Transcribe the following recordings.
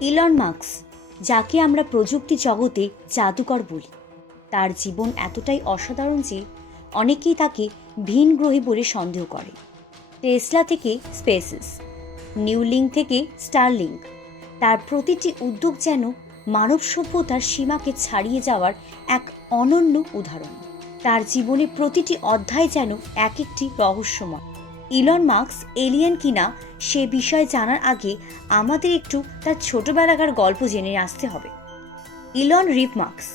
Elon Musk, যাকে আমরা প্রযুক্তি জগতে জাদুকর বলি, তার জীবন এতটাই অসাধারণ যে অনেকেই তাকে ভিনগ্রহী বলে সন্দেহ করে। টেসলা থেকে স্পেসএক্স, নিউলিঙ্ক থেকে স্টারলিঙ্ক, তার প্রতিটি উদ্যোগ যেন মানব সভ্যতার সীমাকে ছাড়িয়ে যাওয়ার এক অনন্য উদাহরণ। তার জীবনের প্রতিটি অধ্যায় যেন এক একটি রহস্যময়। ইলন মাস্ক এলিয়েন কিনা সে বিষয়ে জানার আগে আমাদের একটু তার ছোটবেলাকার গল্প জেনে আসতে হবে। ইলন রিপ মাস্ক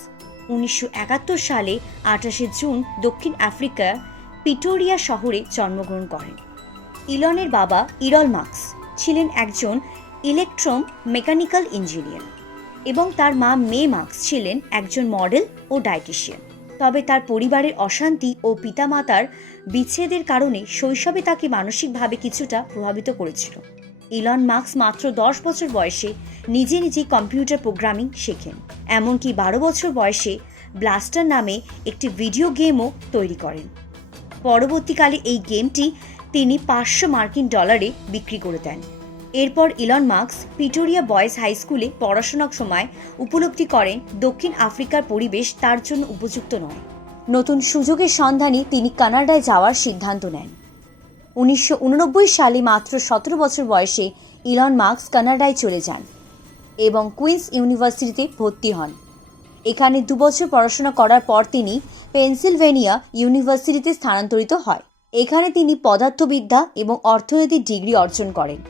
1971 সালে 28 জুন দক্ষিণ আফ্রিকার পিটোরিয়া শহরে জন্মগ্রহণ করেন। ইলনের বাবা ইরল মাস্ক ছিলেন একজন ইলেকট্রো মেকানিক্যাল ইঞ্জিনিয়ার এবং তার মা মে মাস্ক ছিলেন একজন মডেল ও ডায়েটিশিয়ান। তবে তার পরিবারের অশান্তি ও পিতামাতার বিচ্ছেদের কারণে শৈশবে তাকে মানসিকভাবে কিছুটা প্রভাবিত করেছিল। ইলন মাস্ক মাত্র 10 বছর বয়সে নিজে কম্পিউটার প্রোগ্রামিং শেখেন, এমনকি 12 বছর বয়সে ব্লাস্টার নামে একটি ভিডিও গেমও তৈরি করেন। পরবর্তীকালে এই গেমটি তিনি $500 বিক্রি করে দেন। এরপর ইলন মাস্ক পিটোরিয়া বয়েজ হাই স্কুলে পড়াশোনার সময় উপলব্ধি করেন দক্ষিণ আফ্রিকার পরিবেশ তার জন্য উপযুক্ত নয়। নতুন সুযোগের সন্ধানে তিনি কানাডায় যাওয়ার সিদ্ধান্ত নেন। 1989 সালে মাত্র 17 বছর বয়সে ইলন মাস্ক কানাডায় চলে যান এবং কুইন্স ইউনিভার্সিটিতে ভর্তি হন। এখানে 2 বছর পড়াশোনা করার পর তিনি পেনসিলভেনিয়া ইউনিভার্সিটিতে স্থানান্তরিত হয়। এখানে তিনি পদার্থবিদ্যা এবং অর্থনীতির ডিগ্রি অর্জন করেন।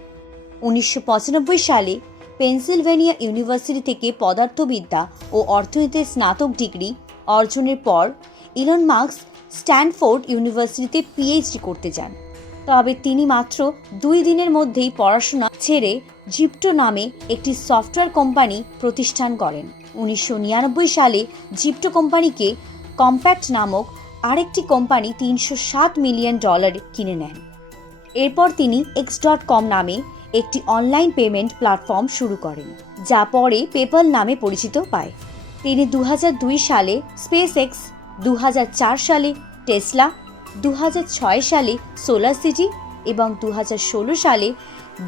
1995 সালে পেনসিলভেনিয়া ইউনিভার্সিটি থেকে পদার্থবিদ্যা ও অর্থনীতির স্নাতক ডিগ্রি অর্জনের পর ইলন মাস্ক স্ট্যানফোর্ড ইউনিভার্সিটিতে পিএইচডি করতে যান। তবে তিনি মাত্র 2 দিনের মধ্যেই পড়াশোনা ছেড়ে জিপ্টো নামে একটি সফটওয়্যার কোম্পানি প্রতিষ্ঠান করেন। 1999 সালে জিপ্টো কোম্পানিকে কম্প্যাক্ট নামক আরেকটি কোম্পানি $307 মিলিয়ন কিনে নেন। এরপর তিনি x.com নামে একটি অনলাইন পেমেন্ট প্ল্যাটফর্ম শুরু করেন, যা পরে পেপ্যাল নামে পরিচিত পায়। তিনি 2002 সালে স্পেসএক্স, 2004 সালে টেসলা, 2006 সালে সোলার সিটি এবং 2016 সালে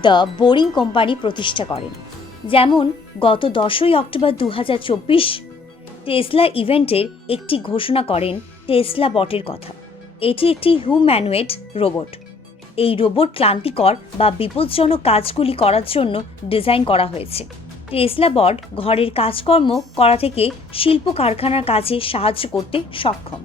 দ্য বোরিং কোম্পানি প্রতিষ্ঠা করেন। যেমন গত 10 অক্টোবর 2024 টেসলা ইভেন্টের একটি ঘোষণা করেন টেসলা বটের কথা। এটি একটি হিউম্যানয়েড রোবট। এই রোবট ক্লান্তিকর বা বিপজ্জনক কাজগুলি করার জন্য ডিজাইন করা হয়েছে। টেসলা বট ঘরের কাজকর্ম করা থেকে শিল্প কারখানার কাজে সাহায্য করতে সক্ষম।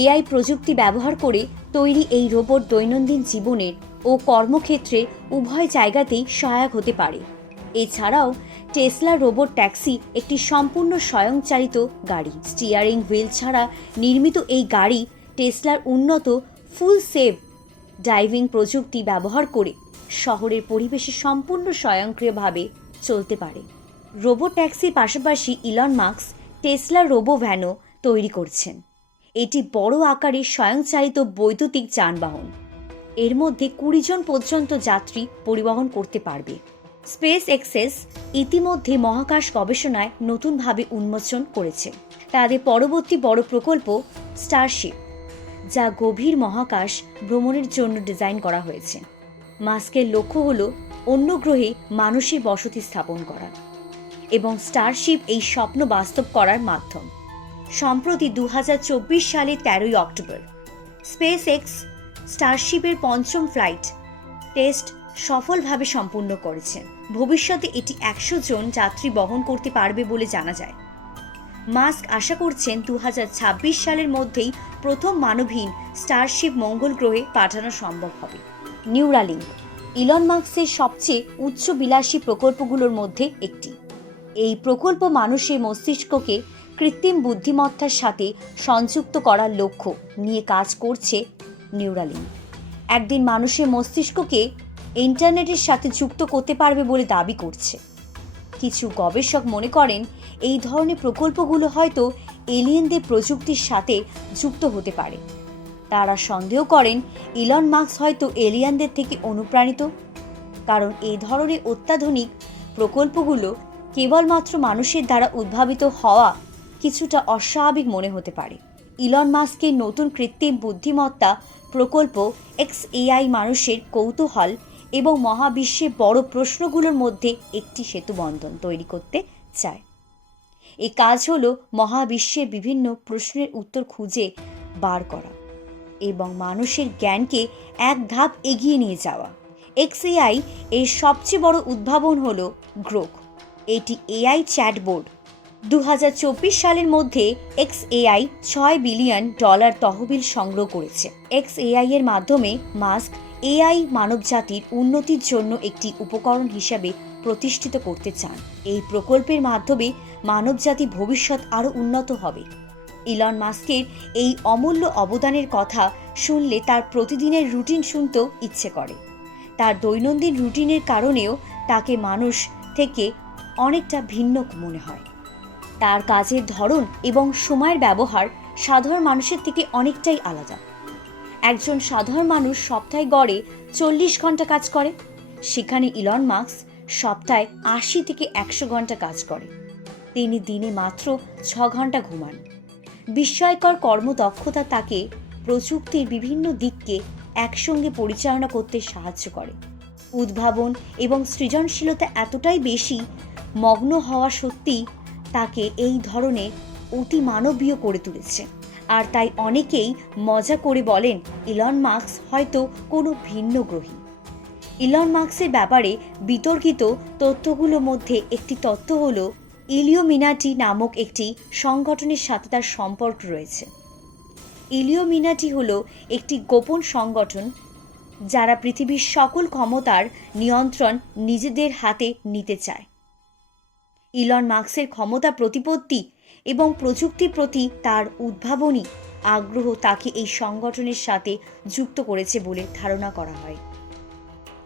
এআই প্রযুক্তি ব্যবহার করে তৈরি এই রোবট দৈনন্দিন জীবনের ও কর্মক্ষেত্রে উভয় জায়গাতেই সহায়ক হতে পারে। এছাড়াও টেসলা রোবট ট্যাক্সি একটি সম্পূর্ণ স্বয়ংচালিত গাড়ি। স্টিয়ারিং হুইল ছাড়া নির্মিত এই গাড়ি টেসলার উন্নত ফুল সেভ ড্রাইভিং প্রযুক্তি ব্যবহার করে শহরের পরিবেশে সম্পূর্ণ স্বয়ংক্রিয়ভাবে চলতে পারে। রোবো ট্যাক্সির পাশাপাশি ইলন মাস্ক টেসলা রোবো ভ্যানও তৈরি করছেন। এটি বড় আকারের স্বয়ংচালিত বৈদ্যুতিক যানবাহন। এর মধ্যে 20 জন পর্যন্ত যাত্রী পরিবহন করতে পারবে। স্পেস এক্সেস ইতিমধ্যে মহাকাশ গবেষণায় নতুনভাবে উন্মোচন করেছে তাদের পরবর্তী বড় প্রকল্প স্টারশিপ, যা গভীর মহাকাশ ভ্রমণের জন্য ডিজাইন করা হয়েছে। মাস্কের লক্ষ্য হল অন্য গ্রহে মানুষের বসতি স্থাপন করা এবং স্টারশিপ এই স্বপ্ন বাস্তব করার মাধ্যম। সম্প্রতি 2024 সালের 13 অক্টোবর স্পেস এক্স স্টারশিপের 5ম ফ্লাইট টেস্ট সফলভাবে সম্পূর্ণ করেছে। ভবিষ্যতে এটি 100 জন যাত্রী বহন করতে পারবে বলে জানা যায়। মাস্ক আশা করছেন 2026 সালের মধ্যেই প্রথম মানবহীন স্টারশিপ মঙ্গল গ্রহে পাঠানো সম্ভব হবে। নিউরালিঙ্ক ইলন মাস্কের সবচেয়ে উচ্চবিলাসী প্রকল্পগুলোর মধ্যে একটি। এই প্রকল্প মানুষের মস্তিষ্ককে কৃত্রিম বুদ্ধিমত্তার সাথে সংযুক্ত করার লক্ষ্য নিয়ে কাজ করছে নিউরালিঙ্ক। একদিন মানুষের মস্তিষ্ককে ইন্টারনেটের সাথে যুক্ত করতে পারবে বলে দাবি করছে। কিছু গবেষক মনে করেন এই ধরনের প্রকল্পগুলো হয়তো এলিয়েনদের প্রযুক্তির সাথে যুক্ত হতে পারে। তারা সন্দেহ করেন ইলন মাস্ক হয়তো এলিয়েনদের থেকে অনুপ্রাণিত, কারণ এই ধরনের অত্যাধুনিক প্রকল্পগুলো কেবলমাত্র মানুষের দ্বারা উদ্ভাবিত হওয়া কিছুটা অস্বাভাবিক মনে হতে পারে। ইলন মাস্কের নতুন কৃত্রিম বুদ্ধিমত্তা প্রকল্প XAI মানুষের কৌতূহল এবং মহাবিশ্বের বড় প্রশ্নগুলোর মধ্যে একটি সেতুবন্ধন তৈরি করতে চায়। এই কাজ হলো মহাবিশ্বের বিভিন্ন প্রশ্নের উত্তর খুঁজে বার করা এবং মানুষের জ্ঞানকে এক ধাপ এগিয়ে নিয়ে যাওয়া। XAI এর সবচেয়ে বড় উদ্ভাবন হলো গ্রোক। এটি AI চ্যাটবোর্ড। 2024 সালের মধ্যে XAI $6 বিলিয়ন তহবিল সংগ্রহ করেছে। XAI এর মাধ্যমে মাস্ক AI মানবজাতির উন্নতির জন্য একটি উপকরণ হিসাবে প্রতিষ্ঠিত করতে চান। এই প্রকল্পের মাধ্যমে মানবজাতি ভবিষ্যৎ আরও উন্নত হবে। ইলন মাস্কের এই অমূল্য অবদানের কথা শুনলে তার প্রতিদিনের রুটিন শুনতেও ইচ্ছে করে। তার দৈনন্দিন রুটিনের কারণেও তাকে মানুষ থেকে অনেকটা ভিন্ন মনে হয়। তার কাজের ধরন এবং সময়ের ব্যবহার সাধারণ মানুষের থেকে অনেকটাই আলাদা। একজন সাধারণ মানুষ সপ্তাহে গড়ে 40 ঘন্টা কাজ করে, সেখানে ইলন মাস্ক সপ্তাহে 80 থেকে 100 ঘন্টা কাজ করে। তিনি দিনে মাত্র 6 ঘন্টা ঘুমান। বিস্ময়কর কর্মদক্ষতা তাকে প্রযুক্তির বিভিন্ন দিককে একসঙ্গে পরিচালনা করতে সাহায্য করে। উদ্ভাবন এবং সৃজনশীলতা এতটাই বেশি মগ্ন হওয়া সত্যিই তাকে এই ধরনের অতি মানবীয় করে তুলেছে। আর তাই অনেকেই মজা করে বলেন ইলন মাস্ক হয়তো কোনো ভিন্ন গ্রহী। ইলন মাস্কের ব্যাপারে বিতর্কিত তথ্যগুলোর মধ্যে একটি তথ্য হলো ইলিওমিনাটি নামক একটি সংগঠনের সাথে তার সম্পর্ক রয়েছে। ইলিওমিনাটি হলো একটি গোপন সংগঠন যারা পৃথিবীর সকল ক্ষমতার নিয়ন্ত্রণ নিজেদের হাতে নিতে চায়। ইলন মাস্কের ক্ষমতা প্রতিপত্তি এবং প্রযুক্তির প্রতি তার উদ্ভাবনী আগ্রহ তাকে এই সংগঠনের সাথে যুক্ত করেছে বলে ধারণা করা হয়।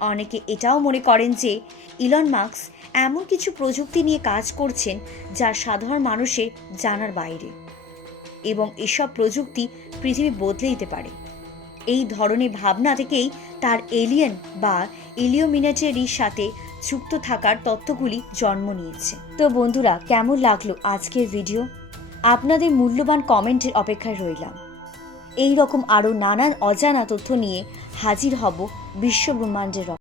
অনেকে এটাও মনে করেন যে ইলন মাস্ক এমন কিছু প্রযুক্তি নিয়ে কাজ করছেন যা সাধারণ মানুষের জানার বাইরে এবং এসব প্রযুক্তি পৃথিবী বদলে দিতে পারে। এই ধরনের ভাবনা থেকেই তার এলিয়েন বা ইলিওমিনাটির সাথে যুক্ত থাকার তত্ত্বগুলি জন্ম নিয়েছে। তো বন্ধুরা, কেমন লাগলো আজকের ভিডিও? আপনাদের মূল্যবান কমেন্টের অপেক্ষায় রইলাম। এই রকম আরও নানান অজানা তথ্য নিয়ে হাজির হব বিশ্বব্রহ্মাণ্ডের